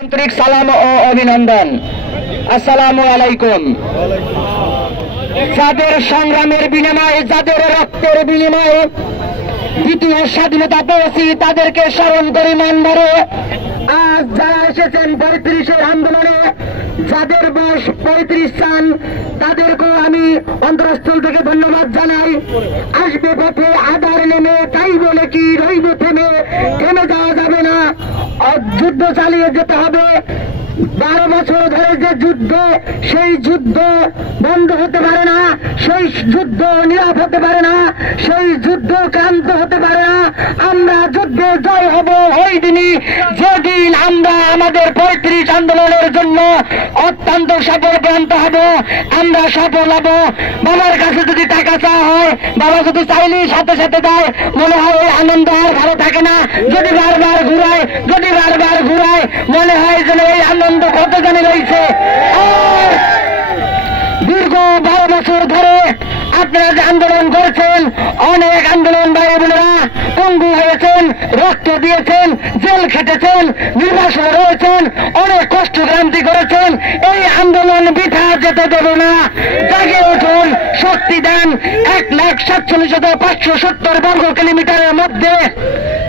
আন্তরিক সালাম ও অভিনন্দন। আসসালামু আলাইকুম। যাদের সংগ্রামের বিনিময়ে, যাদের রক্তের বিনিময়ে দ্বিতীয় স্বাধীনতা পেয়েছি, তাদেরকে স্মরণ করি মন ভরে। আজ যারা এসেছেন 35-এর আন্দোলনে, যাদের বয়স 35 চান, তাদেরকেও আমি অন্তরস্থল থেকে ধন্যবাদ জানাই। আসবে পথে আধার নেমে, তাই বলে কি রইব থেমে, থেমে যাওয়া যাবে না, যুদ্ধ চালিয়ে যেতে হবে। 12 বছর ধরে যে যুদ্ধ, সেই যুদ্ধ বন্ধ হতে পারে না, সেই যুদ্ধ নীরব হতে পারে না, সেই যুদ্ধ ক্লান্ত হতে পারে না। আমরা যুদ্ধে জয় হব ওই দিনই, যেদিন আমরা আমাদের 35 আন্দোলনের জন্য অত্যন্ত সফল প্রান্ত হব। আমরা সফল হব। বাবার কাছে যদি টাকা চাওয়া হয়, বাবা যদি চাইলেই সাথে সাথে দেয়, মনে হয় ওই আনন্দ আর ভালো থাকে না। যদি বারবার ঘুরায়, মনে হয় যেন এই আনন্দ কত জানে রয়েছে। দীর্ঘ 12 বছর ধরে আপনারা যে আন্দোলন করেছেন, অনেক আন্দোলন ভাই বোনেরা পঙ্গু হয়েছেন, রক্ত দিয়েছেন, জেল খেটেছেন, নির্বাসনে রয়েছেন, অনেক কষ্ট ক্রান্তি করেছেন। এই আন্দোলন বৃথা যেতে দেব না। জাগে উঠুন, শক্তি দেন। 1,47,570 বর্গ কিলোমিটারের মধ্যে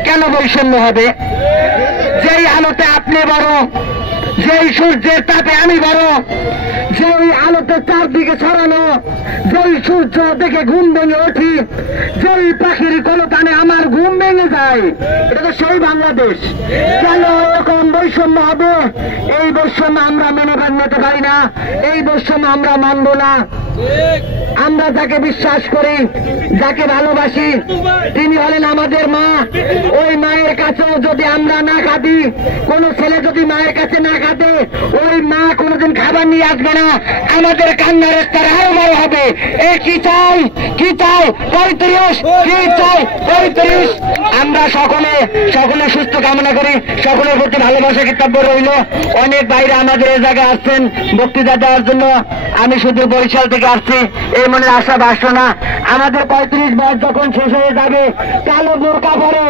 কেন বৈষম্য হবে? যেই আলোতে আপনি বড়, যেই সূর্যের তাপে আমি বড়, যেই আলোতে চারদিকে ছড়ানো, যেই সূর্য দেখে ঘুম ভেঙে উঠি, যেই পাখির কলতানে আমার ঘুম ভেঙে যায়, এটা তো সেই বাংলাদেশ। কেন এরকম বৈষম্য হবে? এই বৈষম্য আমরা মেনে নিতে পারি না, এই বৈষম্য আমরা মানব না। আমরা যাকে বিশ্বাস করি, যাকে ভালোবাসি, তিনি হলেন আমাদের মা। ওই মায়ের কাছেও যদি আমরা না কাঁদি, কোন ছেলে যদি মায়ের কাছে না কাঁদে, ওই মা কোনোদিন খাবার নিয়ে আসবে না। আমাদের কান্নার স্তর আরো বড় হবে। এ কি চাই, কি চাই? 35, কি চাই? 35। আমরা সকলে সুস্থ কামনা করি। সকলের প্রতি ভালোবাসা কর্তব্য রইল। অনেক বাইরে আমাদের এই জায়গায় আসছেন বক্তৃতা দেওয়ার জন্য। আমি শুধু বরিশাল থেকে আসছি, এই মনের আশা বাসনা। আমাদের 35 বয়স যখন শেষ হয়ে যাবে, কালো বোরকা পরে